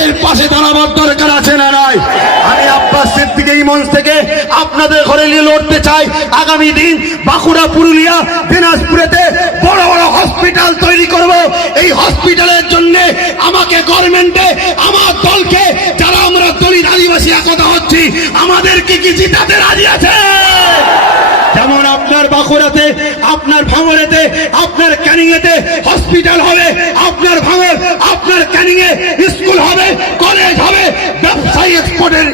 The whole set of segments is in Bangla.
এদের পাশে দাঁড়াবার দরকার আছে না নাই? আমি আব্বাস সিদ্দিক এই মঞ্চ থেকে আপনাদের ঘরে নিয়ে লড়তে চাই। আগামী দিন বাঁকুড়া, পুরুলিয়া, দিনাজপুরেতে বড় বড় হসপিটাল তৈরি করব। এই হসপিটালের জন্য আমাকে গভর্নমেন্টে আমার দলকে, যারা আমরা দলিত আদিবাসী একতা হচ্ছি, আমাদেরকে কি জিতাতে রাজি আছে? যেমন আপনার বাঁকুড়াতে, আপনার ভাঙড়েতে, আপনার ক্যানিংয়েতে হসপিটাল হবে, আপনার ভাঙড়, আপনার ক্যানিংয়ে স্কুল হবে, কলেজ হবে, ব্যবসায়ী এক্সপোর্টের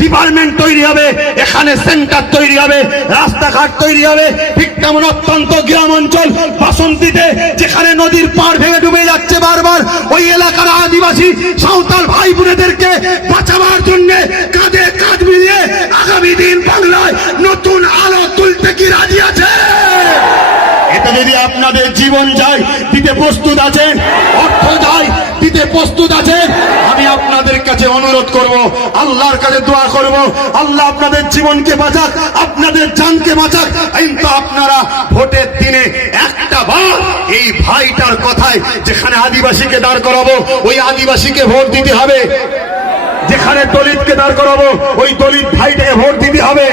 ডিপার্টমেন্ট তৈরি হবে, এখানে সেন্টার তৈরি হবে, রাস্তাঘাট তৈরি হবে, ঠিক তেমন অত্যন্ত গ্রাম অঞ্চল, বাসন্তীতে, যেখানে নদীর পাড় ভেঙে ডুবে যাচ্ছে বারবার, ওই এলাকার আদিবাসী সাঁওতাল ভাই বোনেদেরকে বাঁচাবার জন্য কাঁধে কাঁধ মিলিয়ে আগামী দিন বাংলায় নতুন আলো তুলতে কি রাজি আছে এতে যদি আপনাদের জীবন যায় দিতে প্রস্তুত আছেন? অর্থ যায় দিতে প্রস্তুত আছেন। আমি আপনাদের কাছে অনুরোধ করব আল্লাহর কাছে দোয়া করব আল্লাহ আপনাদের জীবনকে বাঁচাক আপনাদের জানকে বাঁচাক। কিন্তু আপনারা ভোটের দিনে একটা বার এই ভাইটার কথায় যেখানে আদিবাসীকে দাঁড় করাবো ওই আদিবাসীকে ভোট দিতে হবে। যেখানে দলিতকে দাঁড় করাবো ওই দলিত ভাইটাকে ভোট দিতে হবে।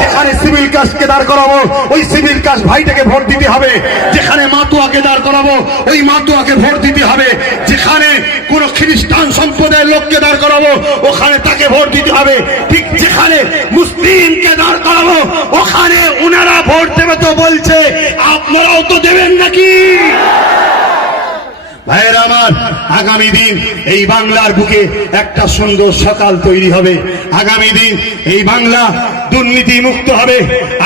যেখানে সিভিল কাস্টকে দাঁড় করাবো, ওই সিভিল কাস্ট ভাইটাকে ভোট দিতে হবে, যেখানে মাতুয়াকে দাঁড় করাবো, ওই মাতুয়াকে ভোট দিতে হবে, যেখানে কোন খ্রিস্টান সম্প্রদায়ের লোককে দাঁড় করাবো, ওখানে তাকে ভোট দিতে হবে। ঠিক যেখানে মুসলিমকে দাঁড় করাবো, ওখানে ওনারা ভোট দেবে তো বলছে, আপনারাও তো দেবেন নাকি? ভাইয়ের আমার, আগামী দিন এই বাংলার বুকে একটা সুন্দর সকাল তৈরি হবে। আগামী দিন এই বাংলা দুর্নীতি মুক্ত হবে।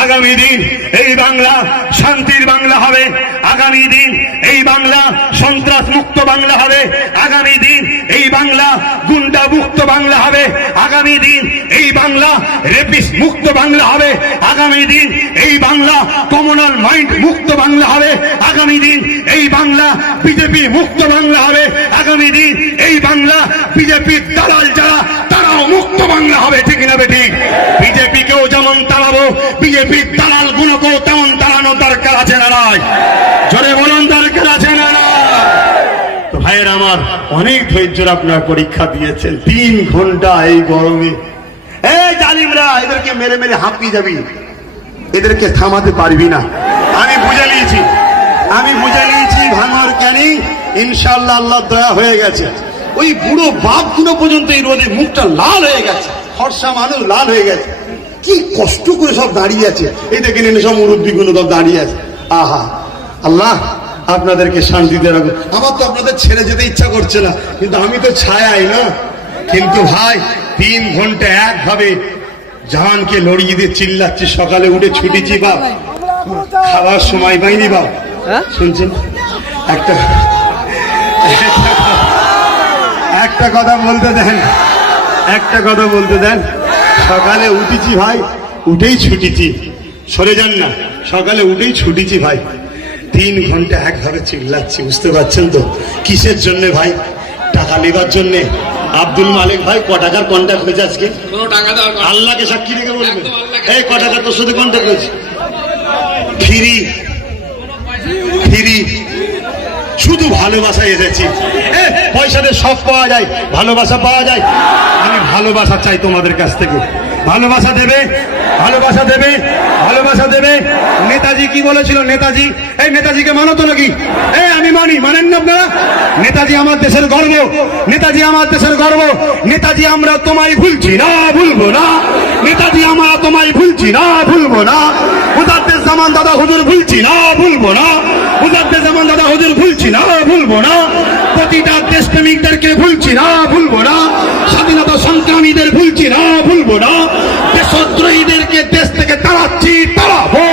আগামী দিন এই বাংলা শান্তির বাংলা হবে। আগামী দিন এই বাংলা সন্ত্রাস মুক্ত বাংলা হবে। আগামী দিন এই বাংলা গুন্ডা মুক্ত বাংলা হবে। আগামী দিন এই বাংলা রেপিস মুক্ত বাংলা হবে। আগামী দিন এই বাংলা কমনাল মাইন্ড মুক্ত বাংলা হবে। আগামী দিন এই বাংলা বিজেপি মুক্ত বাংলা হবে। আগামী দিন এই বাংলা বিজেপির দালাল যারা, তারাও মুক্ত বাংলা হবে। ঠিক না বে ঠিক বিজেপিকেও যেমন তাড়াবো, বিজেপির দালাল গুণকেও তেমন তাড়ানোর দরকার আছে না নয় জোরে বলুন দরকার আছে না নয় তো ভাইয়ের আমার অনেক ধৈর্যের আপনার পরীক্ষা দিয়েছেন। তিন ঘণ্টা এই গরমে। এই জালিমরা, এদেরকে মেরে মেরে হাঁপিয়ে যাবি। এদেরকে থামাতে পারবি না। আমি বুঝে নিয়েছি। আমি বুঝে নিয়েছি, ভাঙর ক্যানি ইনশাল্লাহ আল্লাহ দয়া হয়ে গেছে। ওই বুড়ো বাপগুলো পর্যন্ত এই রোদে মুখটা লাল হয়ে গেছে। ফর্সা মানুষ লাল হয়ে গেছে। কি কষ্ট করে সব দাঁড়িয়ে আছে। এই দেখেন সব মুরব্বী গুলো সব দাঁড়িয়ে আছে। আহা, আল্লাহ। আপনাদেরকে শান্তিতে রাখুন আমার তো আপনাদের ছেড়ে যেতে ইচ্ছা করছে না কিন্তু আমি তো ছায়াই না। কিন্তু ভাই তিন ঘণ্টা একভাবে জাহানকে লড়িয়ে দিয়ে চিল্লাচ্ছি সকালে উঠে ছুটিছি বাপ। খাওয়ার সময় পাইনি বাপ। শুনছেন? একটা একটা কথা বলতে দেন একটা কথা বলতে দেন। সকালে উঠেছি ভাই উঠেই ছুটিছি। সরে যান না সকালে উঠেই ছুটিছি ভাই। তিন ঘণ্টা একভাবে চিল্লাচ্ছি বুঝতে পারছেন তো? কিসের জন্য ভাই? টাকা নেবার জন্যে? আব্দুল মালিক ভাই ক টাকার কন্ট্যাক্ট হয়েছে আজকে? আল্লাহকে সাক্ষী রেখে বলবে এই ক টাকা তোর সাথে কন্ট্যাক্ট হয়েছে? ফিরি। ফিরি। শুধু ভালোবাসা এসেছি। পয়সাতে সব পাওয়া যায় ভালোবাসা পাওয়া যায়। আমি ভালোবাসা চাই তোমাদের কাছ থেকে। ভালোবাসা দেবে ভালোবাসা দেবে ভালোবাসা দেবে। নেতাজি কি বলেছিল? নেতাজি, এই নেতাজিকে মানো তো নাকি? এই, আমি মানি। মানেন না আপনারা? নেতাজি আমার দেশের গর্ব। নেতাজি আমার দেশের গর্ব। নেতাজি, আমরা তোমায় ভুলছি না, ভুলবো না। নেতাজি, আমরা তোমায় ভুলছি না, ভুলবো না। উদারদের জামান দাদা হুজুর ভুলছি না, ভুলবো না। উদারদের জামান দাদা হুজুর ভুলছি না, ভুলবো না। প্রতিটা দেশপ্রেমিকদেরকে ভুলছি না, ভুলবো না। স্বাধীনতা সংগ্রামীদের ভুলছি না, ভুলবো না। দেশদ্রোহীদেরকে দেশ থেকে তাড়াচ্ছি, তাড়াবো।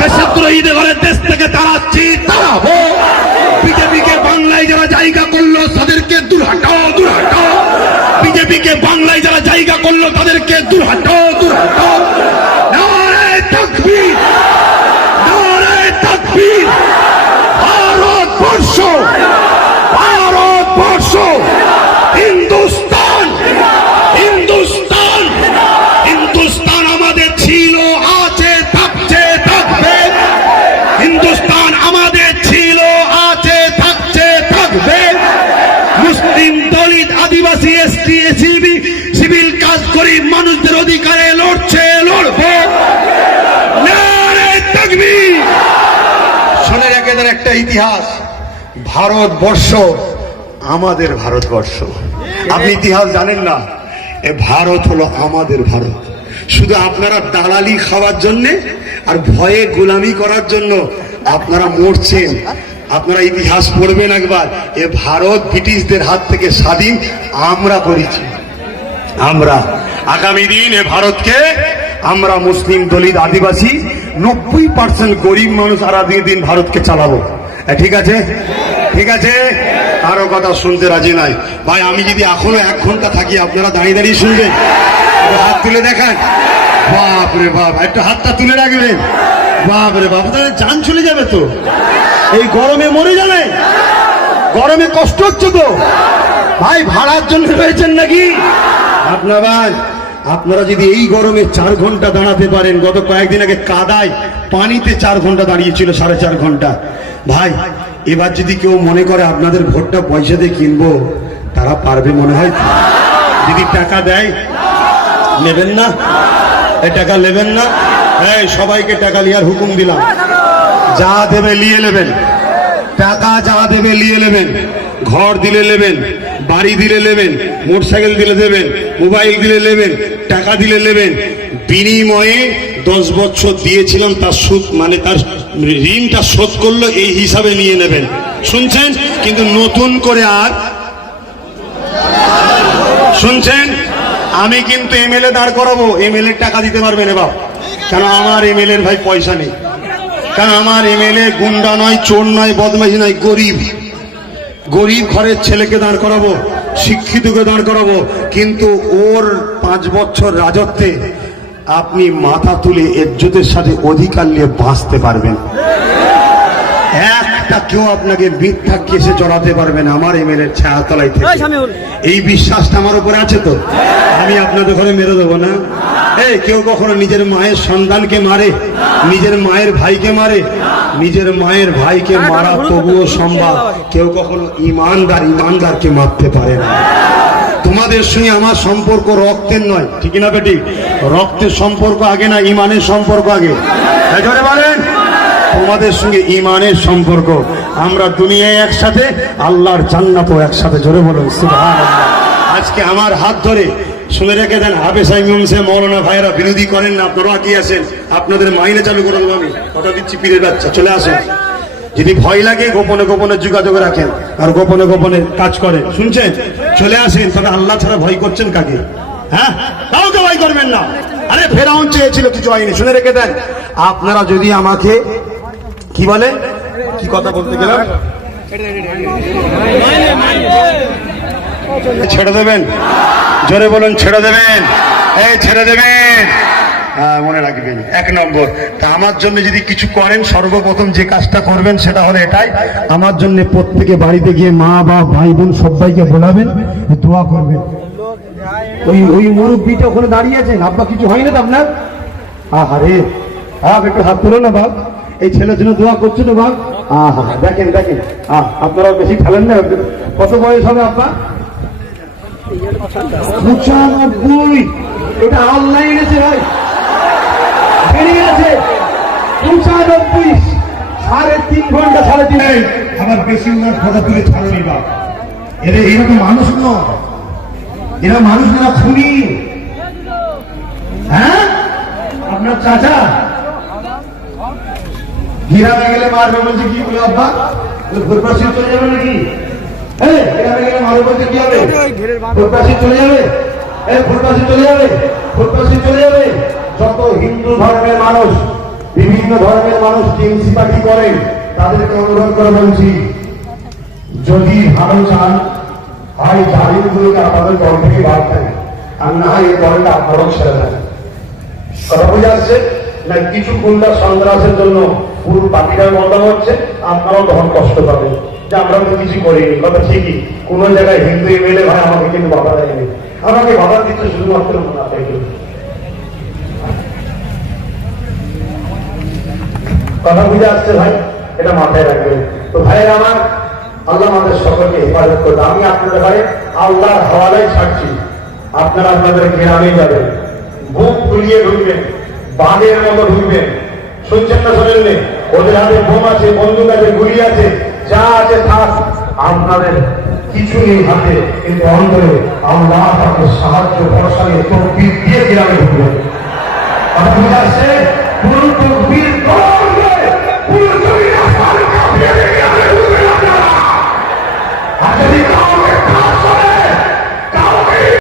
দেশদ্রোহীদের ঘরে দেশ থেকে তাড়াচ্ছি, তাড়াবো। বিজেপিকে বাংলায় যারা জায়গা করল, তাদেরকে দূর হাটাও দূর হাটাও। বিজেপিকে বাংলায় যারা জায়গা করল, তাদেরকে দূর হাটাও। মানুষদের অধিকারে লড়ছে, লড়বো। শুনে রেখে একটা ইতিহাস। ভারতবর্ষ আমাদের ভারতবর্ষ। আপনি ইতিহাস জানেন না, এ ভারত হলো আমাদের ভারত। শুধু আপনারা দালালি খাওয়ার জন্যে আর ভয়ে গোলামি করার জন্য আপনারা মরছেন। আপনারা ইতিহাস পড়বেন একবার, এ ভারত ব্রিটিশদের হাত থেকে স্বাধীন, আমরা করেছি আমরা আগামী দিনে ভারতকে, আমরা মুসলিম দলিত আদিবাসী, নব্বই পার্সেন্ট গরিব মানুষ আর আগামী দিন ভারতকে চালাবো। ঠিক আছে? ঠিক আছে? কারও কথা শুনতে রাজি নাই। ভাই, আমি যদি এখনও এক ঘণ্টা থাকি, আপনারা দাঁড়িয়ে দাঁড়িয়ে শুনবেন। হাত তুলে দেখান। বাপ রে বাপ, একটা হাতটা তুলে রাখবেন। বাপ রে বাপ, তাহলে যান চলে যাবে তো। এই গরমে মরে যাবে। গরমে কষ্ট হচ্ছে তো। ভাই, ভাড়ার জন্য রয়েছেন নাকি? আপনার আপনারা যদি এই গরমে চার ঘণ্টা দাঁড়াতে পারেন, গত কয়েকদিন আগে কাদায় পানিতে চার ঘণ্টা দাঁড়িয়েছিল, সাড়ে চার ঘণ্টা। ভাই, এবার যদি কেউ মনে করে আপনাদের ভোটটা পয়সা দিয়ে কিনবো, তারা পারবে মনে হয় যদি টাকা দেয়, নেবেন না? এই টাকা নেবেন না? হ্যাঁ সবাইকে টাকা লিয়ার হুকুম দিলাম। যা দেবে নিয়ে নেবেন। টাকা যা দেবে নিয়ে নেবেন। ঘর দিলে নেবেন। বাড়ি দিলে নেবেন, মোটরসাইকেল দিলে দেবেন, মোবাইল দিলে নেবেন, টাকা দিলে নেবেন, বিনিময়ে দশ বছর দিয়েছিলাম তার সুদ মানে তার ঋণটা শোধ করল, এই হিসাবে নিয়ে নেবেন। শুনছেন? কিন্তু নতুন করে আর শুনছেন? আমি কিন্তু এমএলএ দাঁড় করাবো এমএলএ টাকা দিতে পারবেন এবার। কেন আমার এমএলএ ভাই পয়সা নেই। কারণ আমার এমএলএ গুন্ডা নয়, চোর নয়, বদমাইশ নয়, গরিব। গরিব ঘরের ছেলেকে দাঁড় করাবো, শিক্ষিতকে দাঁড় করাবো, কিন্তু ওর পাঁচ বছর রাজত্বে আপনি মাথা তুলে এজ্জতের সাথে অধিকার নিয়ে বাঁচতে পারবেন। একটা কেউ আপনাকে মিথ্যা কেসে জড়াতে পারবে না আমার এমএলএর ছায়াতলায় থেকে। এই বিশ্বাসটা আমার উপরে আছে তো? আমি আপনাদের ঘরে মেরে দেবো না। এই কেউ কখনো নিজের মায়ের সন্তানকে মারে নিজের মায়ের ভাইকে মারে নিজের মায়ের ভাইকে মারা তবুও সম্ভব। কেউ কখনো ইমানদার ইমানদারকে মারতে পারে না। তোমাদের সঙ্গে আমার সম্পর্ক রক্তের নয় ঠিক না বেটি? রক্তের সম্পর্ক আগে না ইমানের সম্পর্ক আগে? হ্যাঁ, বলেন। তোমাদের সঙ্গে ইমানের সম্পর্ক। আমরা দুনিয়ায় একসাথে, আল্লাহর জান্নাতও একসাথে। জোরে বলুন আজকে আমার হাত ধরে শুনে রেখে দেন হাফেজ সাইমসে মৌলানা ভাইয়েরা বিরোধী করেন না, আপনারা কি আছেন? আপনাদের মাইনে চালু করে দেবো আমি। কথা দিচ্ছি পীরের বাচ্চা, চলে আসেন। যদি ভয় লাগে, গোপনে গোপনে যোগাযোগ রাখেন আর গোপনে গোপনে কাজ করে শুনছেন? চলে আসেন, তবে আল্লাহ ছাড়া ভয় করছেন কাকে? হ্যাঁ? কাউকে ভয় করবেন না। আরে ফেরাউন চেয়েছিল কিছু হয়নি শুনে রেখে দেন। আপনারা যদি আমাকে কি বলে কি কথা বলতে গেলাম? ছেড়ে দেবেন। জোরে বলুন, ছেড়ে দেবেন। এই, ছেড়ে দেবেন। হ্যাঁ মনে রাখবেন। এক নম্বর, তা আমার জন্য যদি কিছু করেন, সর্বপ্রথম যে কাজটা করবেন সেটা হলো এটাই। আমার জন্য প্রত্যেকে বাড়িতে গিয়ে মা বা ভাই, বোন সবাইকে বলাবেন, দোয়া করবেন। ওই ওই মুরব্বীটা ওখানে দাঁড়িয়ে আছেন? আব্বা কিছু না তো আপনার? আহারে হ্যাঁ একটু হাত তুলো না, বাপ। এই ছেলের জন্য দোয়া করছ তো আহা দেখেন দেখেন। আপনারা বেশি খেলেন না? কত বয়স হবে আপনার? পঁচানব্বই। এটা অনলাইন আছে ভাই। বেরিয়ে আছে পঁচানব্বই। সাড়ে তিন ঘণ্টা সাড়ে তিন আবার বেশি উনার কথা তুলে ছাড়নি বা এরা এরকম মানুষ নয়। এরা মানুষ না খুনি। হ্যাঁ? আপনার চাচা? গ্রামে গেলে মারবে বলছে কি বলে, আব্বা? ফুটপাশি চলে যাবে নাকি? ফুটপাশি চলে যাবে? চলে যাবে? চলে যাবে? যত হিন্দু ধর্মের মানুষ, বিভিন্ন ধর্মের মানুষ তাদেরকে অনুরোধ বলছি, যদি ভালো চান হয় জালিমগুলোকে আপনাদের দল থেকে বাদ দেন, আর না এই দলটা আপনারাও ছেড়ে দেন। কথা আসছে? না, কিছু গুন্ডা সন্ত্রাসের জন্য পুরো পার্টিটা বন্ধ হচ্ছে আপনারাও তখন কষ্ট পাবেন। যে আমরা তো কিছু করিনি, কথা ঠিকই। কোন জায়গায় হিন্দু এমএলএ ভাই আমাকে কিন্তু বাধা দেয়নি। আমাকে বাধা দিচ্ছে শুধুমাত্র আপনাকে কথা বুঝে আসছে ভাই? এটা মাথায় রাখবেন। তো ভাইয়ের আমার, আল্লাহ আমাদের সকলকে হেফাজত করবে আমি আপনাদের ভাই আল্লাহর হওয়ালাই ছাড়ছি। আপনারা আপনাদের গ্রামে যাবেন। বুক ফুলিয়ে ঢুকবেন। বাঘের মতো ঢুকবেন। শুনছেন না শোনেননি। ওদের হাতে বোম আছে বন্দুক আছে গুলি আছে, যা আছে থাক। আপনাদের কিছু নেই হাতে, কিন্তু অন্তরে আমরা তাকে সাহায্য ভরসা নিয়ে তকবির দিয়ে গ্রামে ঢুকলাম আপনি আসছে? পুরো তকবির কোন জমি